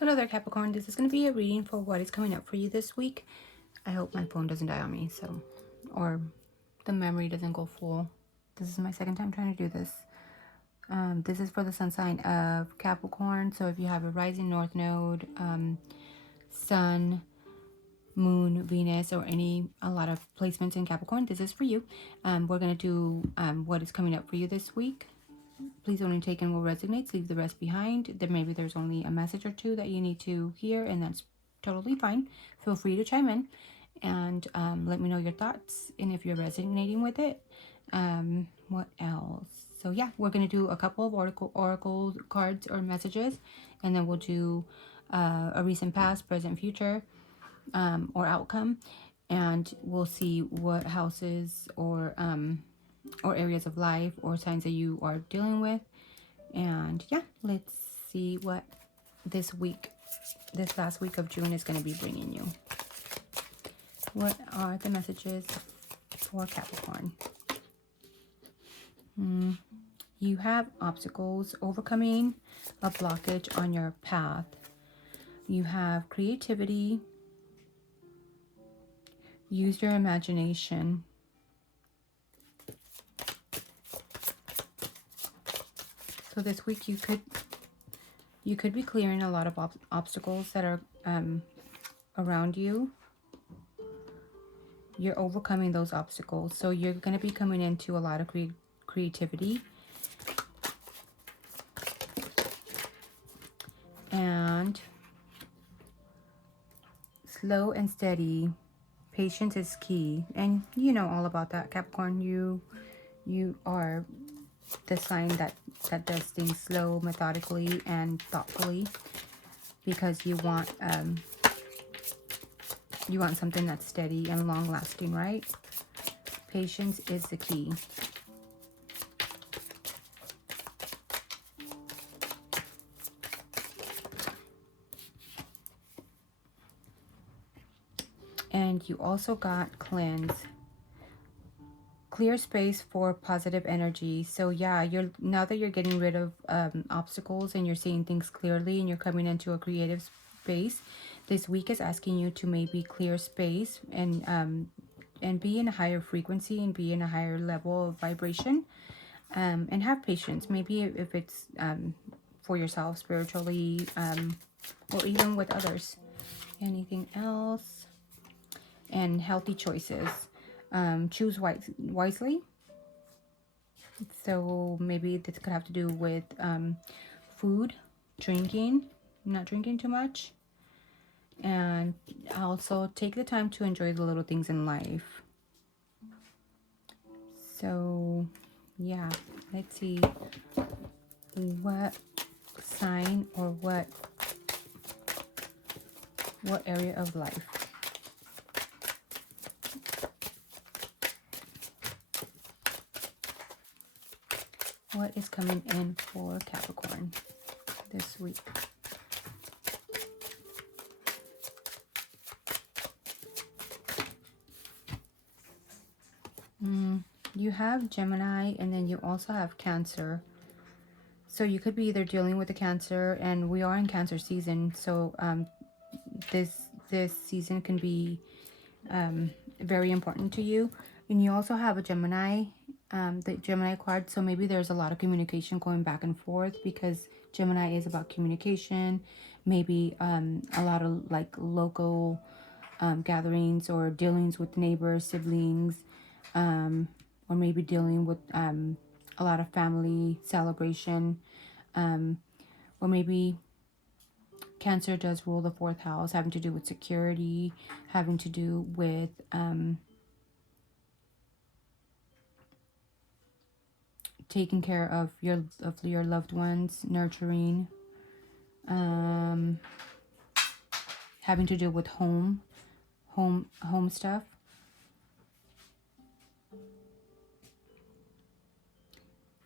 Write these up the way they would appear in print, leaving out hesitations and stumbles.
Hello there, Capricorn. This is going to be a reading for what is coming up for you this week. I hope my phone doesn't die on me, or the memory doesn't go full. This is my second time trying to do this. This is for the sun sign of Capricorn. So if you have a rising north node, sun, moon, Venus, or a lot of placements in Capricorn, this is for you. We're going to do what is coming up for you this week. Please only take in what resonates, leave the rest behind. Then maybe there's only a message or two that you need to hear, and that's totally fine. Feel free to chime in and let me know your thoughts and if you're resonating with it. What else? So yeah, we're going to do a couple of oracle cards or messages, and then we'll do a recent past, present, future, or outcome, and we'll see what houses or areas of life or signs that you are dealing with. And yeah, let's see what this last week of June is going to be bringing you. What are the messages for Capricorn? You have obstacles, overcoming a blockage on your path. You have creativity. Use your imagination. So this week you could be clearing a lot of obstacles that are around you. You're overcoming those obstacles. So you're going to be coming into a lot of creativity. And slow and steady. Patience is key. And you know all about that, Capricorn. You are the sign that does things slow, methodically, and thoughtfully, because you want something that's steady and long lasting, right? Patience is the key. And you also got cleanse. Clear space for positive energy. So yeah, now that you're getting rid of obstacles and you're seeing things clearly and you're coming into a creative space, this week is asking you to maybe clear space and be in a higher frequency and be in a higher level of vibration, and have patience. Maybe if it's for yourself spiritually, or even with others. Anything else? And healthy choices. Choose wisely. So maybe this could have to do with food, drinking, not drinking too much. And also take the time to enjoy the little things in life. So yeah, let's see what sign or what area of life. What is coming in for Capricorn this week? You have Gemini, and then you also have Cancer. So you could be either dealing with the Cancer, and we are in Cancer season. So this season can be very important to you. And you also have a Gemini, the Gemini card. So maybe there's a lot of communication going back and forth, because Gemini is about communication. Maybe a lot of like local gatherings or dealings with neighbors, siblings, or maybe dealing with a lot of family celebration, or maybe Cancer does rule the 4th house, having to do with security, having to do with taking care of your loved ones, nurturing, having to do with home stuff.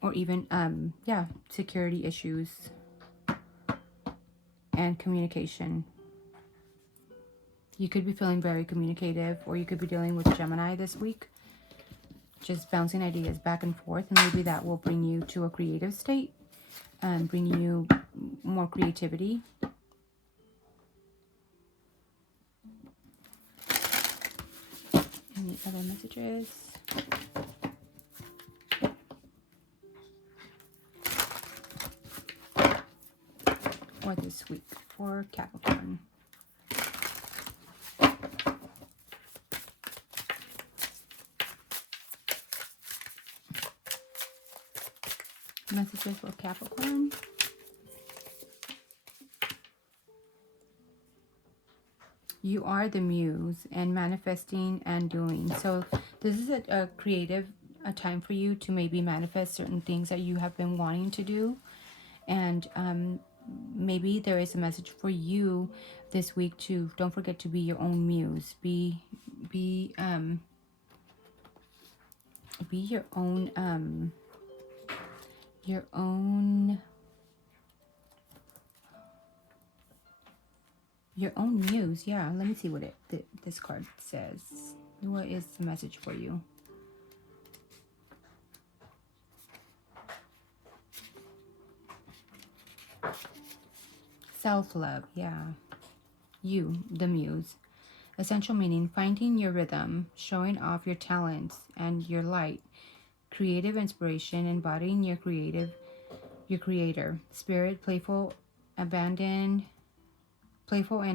Or even security issues and communication. You could be feeling very communicative, or you could be dealing with Gemini this week, just bouncing ideas back and forth, and maybe that will bring you to a creative state and bring you more creativity. Any other messages? For this week for Capricorn. Messages for Capricorn. You are the muse and manifesting and doing. So this is a creative time for you to maybe manifest certain things that you have been wanting to do. And maybe there is a message for you this week to don't forget to be your own muse. Be your own muse. Yeah, let me see what this card says. What is the message for you? Self-love. Yeah, you, the muse. Essential meaning: finding your rhythm, showing off your talents and your light. Creative inspiration: embodying your creator. Spirit: playful and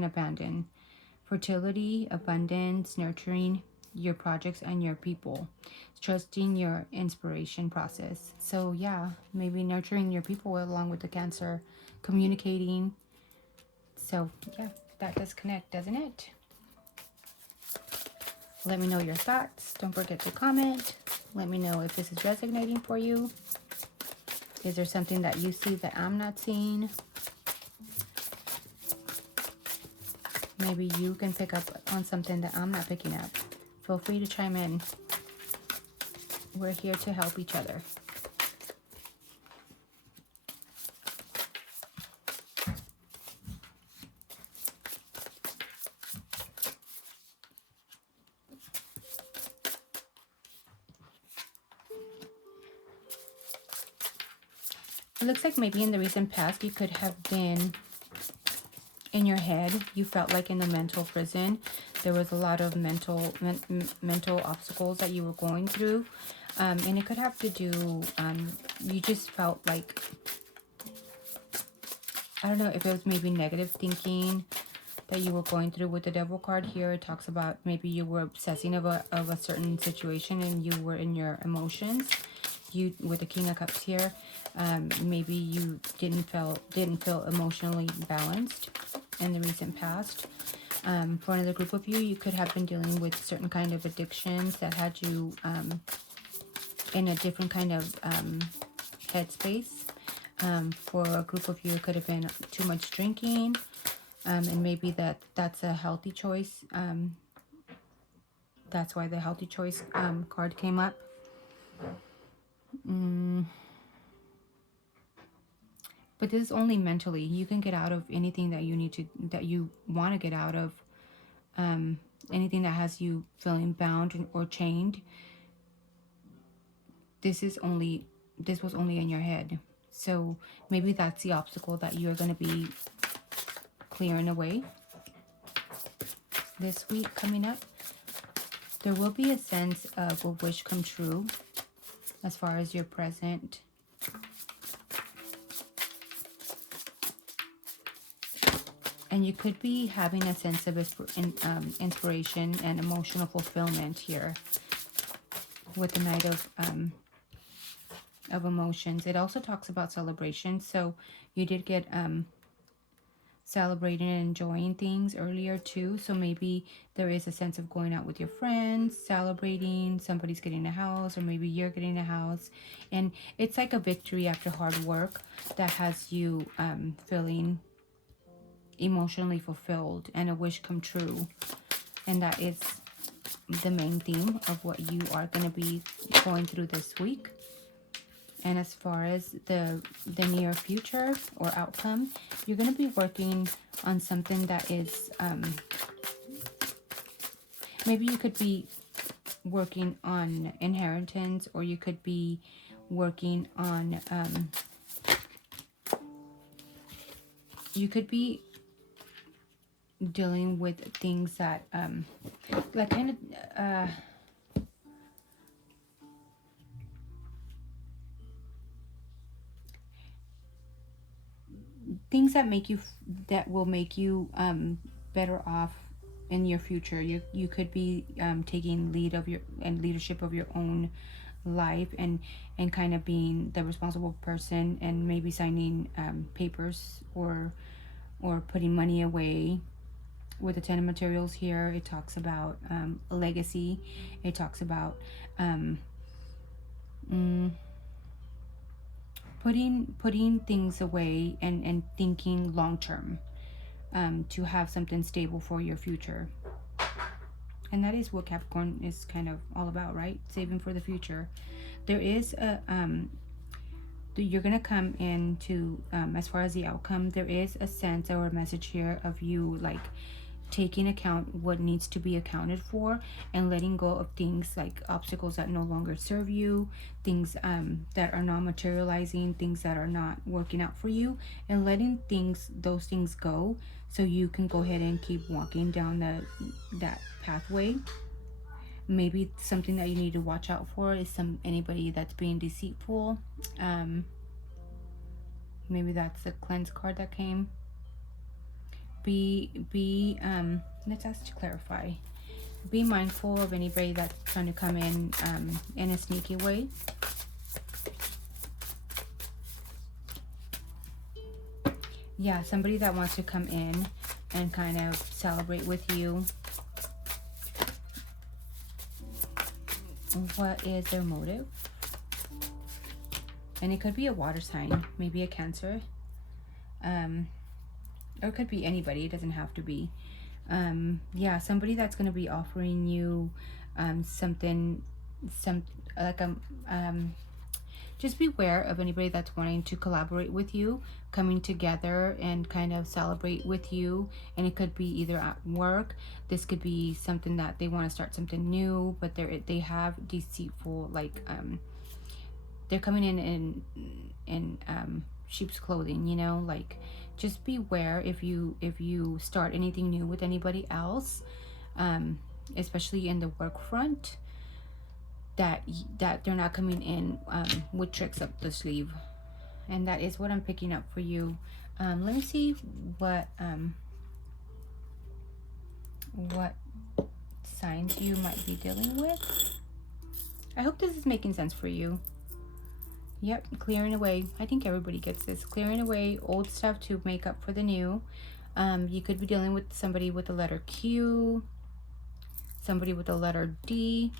abandoned. Fertility: abundance, nurturing your projects and your people. Trusting your inspiration process. So yeah, maybe nurturing your people along with the Cancer, communicating. So yeah, that does connect, doesn't it? Let me know your thoughts. Don't forget to comment. Let me know if this is resonating for you. Is there something that you see that I'm not seeing? Maybe you can pick up on something that I'm not picking up. Feel free to chime in. We're here to help each other. It looks like maybe in the recent past you could have been in your head. You felt like in the mental prison. There was a lot of mental obstacles that you were going through. And it could have to do, you just felt like, I don't know if it was maybe negative thinking that you were going through. With the Devil card here, it talks about maybe you were obsessing of a certain situation and you were in your emotions. You, with the King of Cups here, maybe you didn't feel emotionally balanced in the recent past. For another group of you, you could have been dealing with certain kind of addictions that had you in a different kind of headspace. For a group of you, it could have been too much drinking, and maybe that's a healthy choice. That's why the healthy choice card came up. But this is only mentally. You can get out of anything that you want to get out of. Anything that has you feeling bound or chained. This was only in your head. So maybe that's the obstacle that you're going to be clearing away this week coming up. There will be a sense of a wish come true as far as your present. And you could be having a sense of inspiration and emotional fulfillment here with the Knight of Emotions. It also talks about celebration. So you did get celebrating and enjoying things earlier too. So maybe there is a sense of going out with your friends, celebrating, somebody's getting a house, or maybe you're getting a house. And it's like a victory after hard work that has you feeling emotionally fulfilled and a wish come true. And that is the main theme of what you are going to be going through this week. And as far as the near future or outcome, you're going to be working on something that is maybe you could be working on inheritance, or you could be working on you could be dealing with things that like kind of things that make you, that will make you better off in your future. You could be taking lead of your and leadership of your own life, and kind of being the responsible person, and maybe signing papers, or putting money away. With the 10 of materials here, it talks about a legacy. It talks about mm, putting things away, and thinking long term, to have something stable for your future. And that is what Capricorn is kind of all about, right? Saving for the future. There is a you're gonna come into, as far as the outcome, there is a sense or a message here of you like taking account what needs to be accounted for, and letting go of things like obstacles that no longer serve you, things that are not materializing, things that are not working out for you, and letting those things go, so you can go ahead and keep walking down that pathway. Maybe something that you need to watch out for is anybody that's being deceitful. Maybe that's the cleanse card that came. Let's ask to clarify. Be mindful of anybody that's trying to come in a sneaky way. Yeah, somebody that wants to come in and kind of celebrate with you. What is their motive? And it could be a water sign, maybe a Cancer. Or it could be anybody, it doesn't have to be. Yeah, somebody that's going to be offering you something, like just beware of anybody that's wanting to collaborate with you, coming together and kind of celebrate with you. And it could be either at work. This could be something that they want to start something new, but they have deceitful, like they're coming in sheep's clothing, you know. Like, just beware if you start anything new with anybody else, especially in the work front, that they're not coming in with tricks up the sleeve. And that is what I'm picking up for you. Let me see what signs you might be dealing with. I hope this is making sense for you. Yep, clearing away. I think everybody gets this. Clearing away old stuff to make up for the new. You could be dealing with somebody with the letter Q, somebody with the letter D,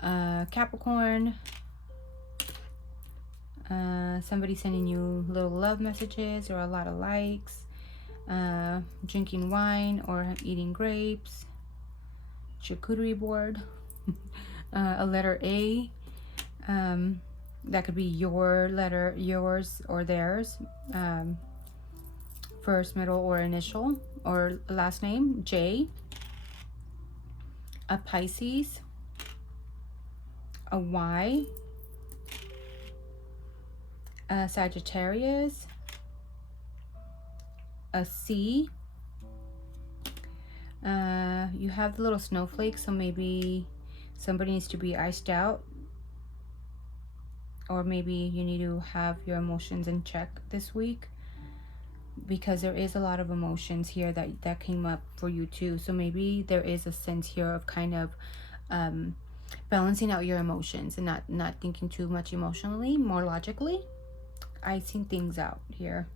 Capricorn, somebody sending you little love messages or a lot of likes, drinking wine or eating grapes, charcuterie board, a letter A. That could be your letter, yours or theirs, first, middle, or initial, or last name, J, a Pisces, a Y, a Sagittarius, a C. You have the little snowflakes, so maybe somebody needs to be iced out, or maybe you need to have your emotions in check this week, because there is a lot of emotions here that came up for you too. So maybe there is a sense here of kind of balancing out your emotions and not thinking too much emotionally, more logically. I seen things out here.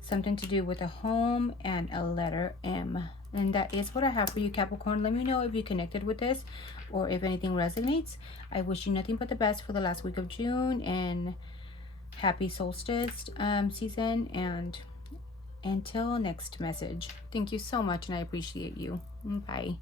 Something to do with a home and a letter M. And that is what I have for you, Capricorn. Let me know if you connected with this or if anything resonates. I wish you nothing but the best for the last week of June, and happy solstice season. And until next message, thank you so much, and I appreciate you. Bye.